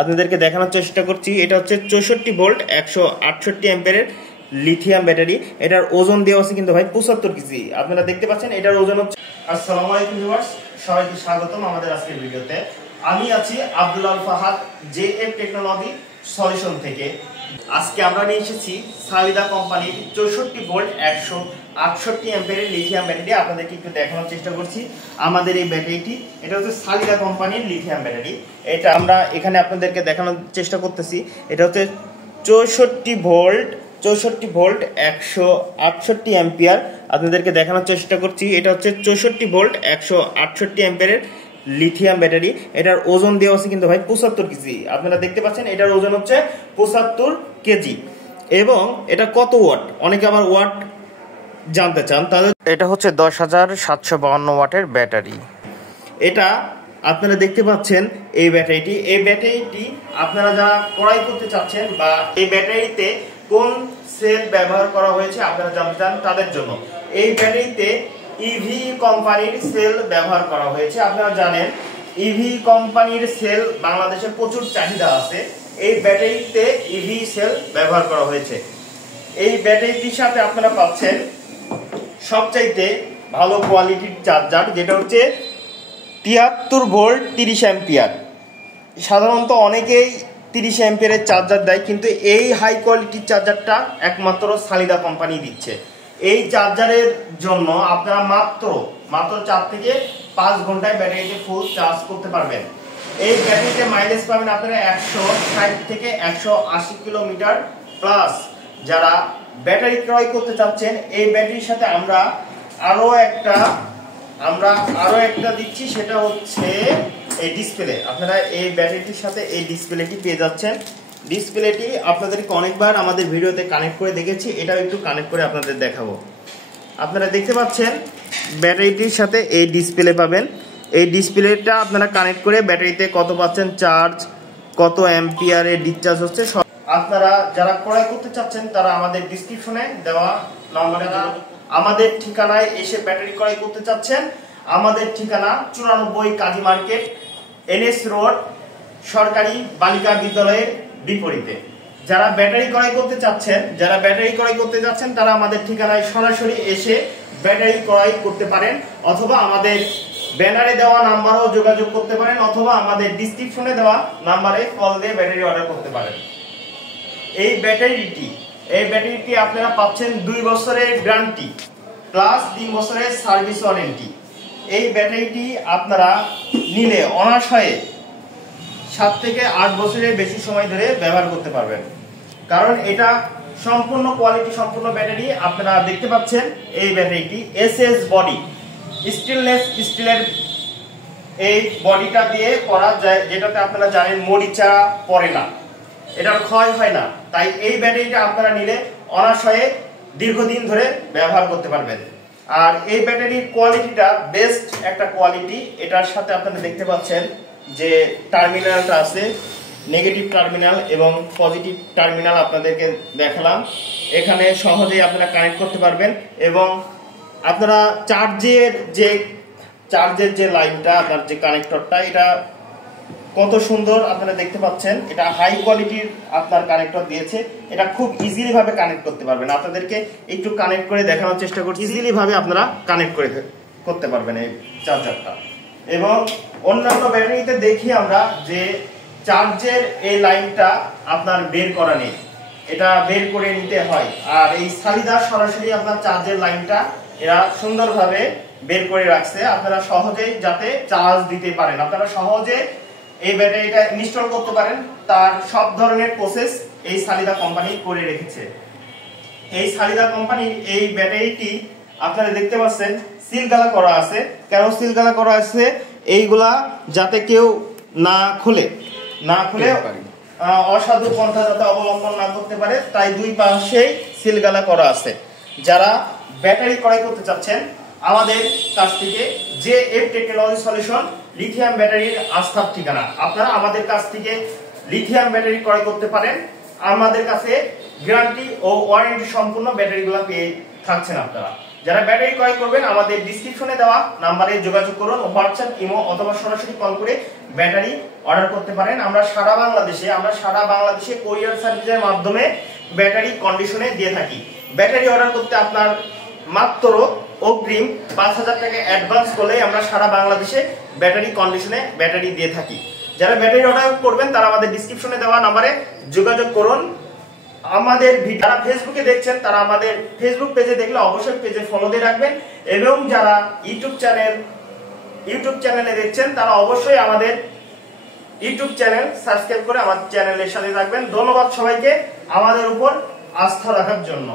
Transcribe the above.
আপনাদেরকে দেখানোর চেষ্টা করছি। এটা হচ্ছে 64 ভোল্ট 168 অ্যাম্পিয়ারের লিথিয়াম ব্যাটারি। এটার ওজন দেওয়া আছে কিন্তু ভাই 75 কেজি। আপনারা দেখতে পাচ্ছেন এটার ওজন হচ্ছে। আসসালামু আলাইকুম ভিউয়ার্স, সবাইকে স্বাগতম আমাদের আজকের ভিডিওতে। আমি আছি আব্দুল আল ফাহাদ জেএফ টেকনোলজি সলিউশন থেকে। আজকে আমরা নিয়ে এসেছি সালিদা কোম্পানির 64 ভোল্ট 168 অ্যাম্পিয়ারের লিথিয়াম ব্যাটারি। আপনাদেরকে একটু দেখানোর চেষ্টা করছি আমাদের এই ব্যাটারিটি। এটা হচ্ছে সালিদা কোম্পানির লিথিয়াম ব্যাটারি। এটা আমরা এখানে আপনাদেরকে দেখানোর চেষ্টা করতেছি। এটা হচ্ছে 64 ভোল্ট 168 অ্যাম্পিয়ার। আপনাদেরকে দেখানোর চেষ্টা করছি। এটা হচ্ছে 64 ভোল্ট 168 অ্যাম্পিয়ারের লিথিয়াম ব্যাটারি। এটার ওজন দেওয়া আছে কিন্তু ভাই 75 কেজি। আপনারা দেখতে পাচ্ছেন এটার ওজন হচ্ছে 75 কেজি। এবং এটা কত ওয়াট, অনেকে আবার ওয়াট জানতে চান, তাহলে এটা হচ্ছে 10,752 ওয়াটের ব্যাটারি। এটা আপনারা দেখতে পাচ্ছেন এই ব্যাটারিটি আপনারা যারা ক্রয় করতে চাচ্ছেন বা এই ব্যাটারিতে কোন সেল ব্যবহার করা হয়েছে আপনারা জানতে চান তাদের জন্য। এই ব্যাটারিতে ইভি কোম্পানির সেল ব্যবহার করা হয়েছে। আপনারা জানেন ইভি কোম্পানির সেল বাংলাদেশে প্রচুর চাহিদা আছে। এই ব্যাটারিতে ইভি সেল ব্যবহার করা হয়েছে। এই ব্যাটারিটির সাথে আপনারা পাচ্ছেন সবচাইতে ভালো কোয়ালিটির চার্জার, যেটা হচ্ছে 73 ভোল্ট 30 অ্যাম্পিয়ার। সাধারণত অনেকেই 30 অ্যাম্পিয়ারের চার্জার দেয়, কিন্তু এই হাই কোয়ালিটির চার্জারটা একমাত্র সালিদা কোম্পানি দিচ্ছে। এই চার্জারের জন্য আপনারা মাত্র 4 থেকে 5 ঘন্টায় ব্যাটারিতে ফুল চার্জ করতে পারবেন। এই ব্যাটারিতে মাইলেজ পাবেন আপনারা 160 থেকে 180 কিলোমিটার প্লাস। যারা ব্যাটারি ক্রয় করতে চাচ্ছেন এই ব্যাটারির সাথে আমরা আরো একটা দিচ্ছি, সেটা হচ্ছে এই ডিসপ্লে। আপনারা এই ব্যাটারিটির সাথে এই ডিসপ্লেটি পেয়ে যাচ্ছেন। ডিসপ্লেটি আপনাদেরকে অনেকবার আমাদের ভিডিওতে কানেক্ট করে দেখেছি, এটাও একটু কানেক্ট করে আপনাদের দেখাবো। আপনারা দেখতে পাচ্ছেন ব্যাটারিটির সাথে এই ডিসপ্লে পাবেন। এই ডিসপ্লেটা আপনারা কানেক্ট করে ব্যাটারিতে কত পাচ্ছেন চার্জ, কত অ্যাম্পিয়ারে ডিসচার্জ হচ্ছে, আপনারা যারা ক্রয় করতে চাচ্ছেন তারা আমাদের ডেসক্রিপশনে দেওয়া নম্বরে আমাদের ঠিকানায় এসে ব্যাটারি ক্রয় করতে চাচ্ছেন। আমাদের ঠিকানা 94 কাজী মার্কেট, এনএস রোড, সরকারি বালিকা বিদ্যালয়ের বিপরীতে। যারা ব্যাটারি ক্রয় করতে যাচ্ছেন তারা আমাদের ঠিকানায় সরাসরি এসে ব্যাটারি ক্রয় করতে পারেন, অথবা আমাদের ব্যানারে দেওয়া নাম্বারেও যোগাযোগ করতে পারেন, অথবা আমাদের ডেসক্রিপশনে দেওয়া নাম্বারে কল দিয়ে ব্যাটারি অর্ডার করতে পারেন। এই ব্যাটারিটি আপনারা পাচ্ছেন 2 বছরের গ্যারান্টি প্লাস 3 বছরের সার্ভিস ওয়ারেন্টি। এই ব্যাটারিটি আপনারা নিলে অনায়াসে 7 থেকে 8 বছরের বেশি সময় ধরে ব্যবহার করতে পারবেন, কারণ এটা সম্পূর্ণ কোয়ালিটি সম্পূর্ণ ব্যাটারি। আপনারা দেখতে পাচ্ছেন এই ব্যাটারিটি এসএস বডি, স্টেনলেস স্টিলের এই বডিটা দিয়ে করা যায়, যেটাতে আপনারা জানেন মরিচা পড়ে না, এটার ক্ষয় হয় না। তাই এই ব্যাটারিটা আপনারা নিলে অনায়াসে দীর্ঘদিন ধরে ব্যবহার করতে পারবেন। আর এই ব্যাটারির কোয়ালিটিটা বেস্ট একটা কোয়ালিটি। এটার সাথে আপনারা দেখতে পাচ্ছেন যে টার্মিনালটা আছে, নেগেটিভ টার্মিনাল এবং পজিটিভ টার্মিনাল আপনাদেরকে দেখালাম। এখানে সহজেই আপনারা কানেক্ট করতে পারবেন। এবং আপনারা চার্জের যে লাইনটা, আপনার যে কানেক্টরটা, এটা কত সুন্দর আপনারা দেখতে পাচ্ছেন। এটা হাই কোয়ালিটির আপনার কানেক্টর দিয়েছে। এটা খুব ইজিলি ভাবে কানেক্ট করতে পারবেন। আপনাদেরকে একটু কানেক্ট করে দেখানোর চেষ্টা করছি। ইজিলি ভাবে আপনারা কানেক্ট করতে পারবেন এই চার্জারটা। এবং অন্যান্য ব্যাটারিতে দেখি আমরা যে চার্জের এই লাইনটা আপনার বের করা নেই, এটা বের করে নিতে হয়। আর এই সালিদা সরাসরি আপনার চার্জের লাইনটা এরা সুন্দরভাবে বের করে রাখছে, আপনারা সহজেই যাতে চার্জ দিতে পারেন, আপনারা সহজে এই ব্যাটারিটা ইনস্টল করতে পারেন। তার সব ধরনের প্রসেস এই সালিদা কোম্পানি করে রেখেছে। এই সালিদা কোম্পানির এই ব্যাটারিটি আপনারা দেখতে পাচ্ছেন সিলগালা করা আছে। কেন সিলগালা করা আছে? এইগুলা যাতে কেউ না খুলে অসাধু পন্থা যাতে অবলম্বন না করতে পারে, তাই 2 পাশেই সিলগালা করা আছে। যারা ব্যাটারি ক্রয় করতে চাচ্ছেন আমাদের কাছ থেকে জেএফ টেকনোলজি সলিউশন লিথিয়াম ব্যাটারির আস্থার ঠিকানা। আপনারা আমাদের কাছ থেকে লিথিয়াম ব্যাটারি ক্রয় করতে পারেন। আমাদের কাছে গ্যারান্টি ও ওয়ারেন্টি সম্পূর্ণ ব্যাটারিগুলো পেয়ে থাকছেন আপনারা। যারা ব্যাটারি ক্রয় করবেন আমাদের ডেসক্রিপশনে দেওয়া নম্বরে যোগাযোগ করুন, হোয়াটসঅ্যাপ, ইমো অথবা সরাসরি কল করে ব্যাটারি অর্ডার করতে পারেন। আমরা সারা বাংলাদেশে কুরিয়ার সার্ভিসের মাধ্যমে ব্যাটারি কন্ডিশনে দিয়ে থাকি। ব্যাটারি অর্ডার করতে আপনার মাত্র অগ্রিম 5,000 টাকা অ্যাডভান্স করলেই আমরা সারা বাংলাদেশে ব্যাটারি কন্ডিশনে ব্যাটারি দিয়ে থাকি। যারা ব্যাটারি অর্ডার করবেন তারা আমাদের ডেসক্রিপশনে দেওয়া নম্বরে যোগাযোগ করুন। আমাদের যারা ফেসবুকে দেখছেন তারা আমাদের ফেসবুক পেজে দেখলে অবশ্যই পেজে ফলো দিয়ে রাখবেন, এবং যারা ইউটিউব চ্যানেলে দেখছেন তারা অবশ্যই আমাদের ইউটিউব চ্যানেল সাবস্ক্রাইব করে আমাদের চ্যানেলের সাথে থাকবেন। ধন্যবাদ সবাইকে আমাদের উপর আস্থা রাখার জন্য।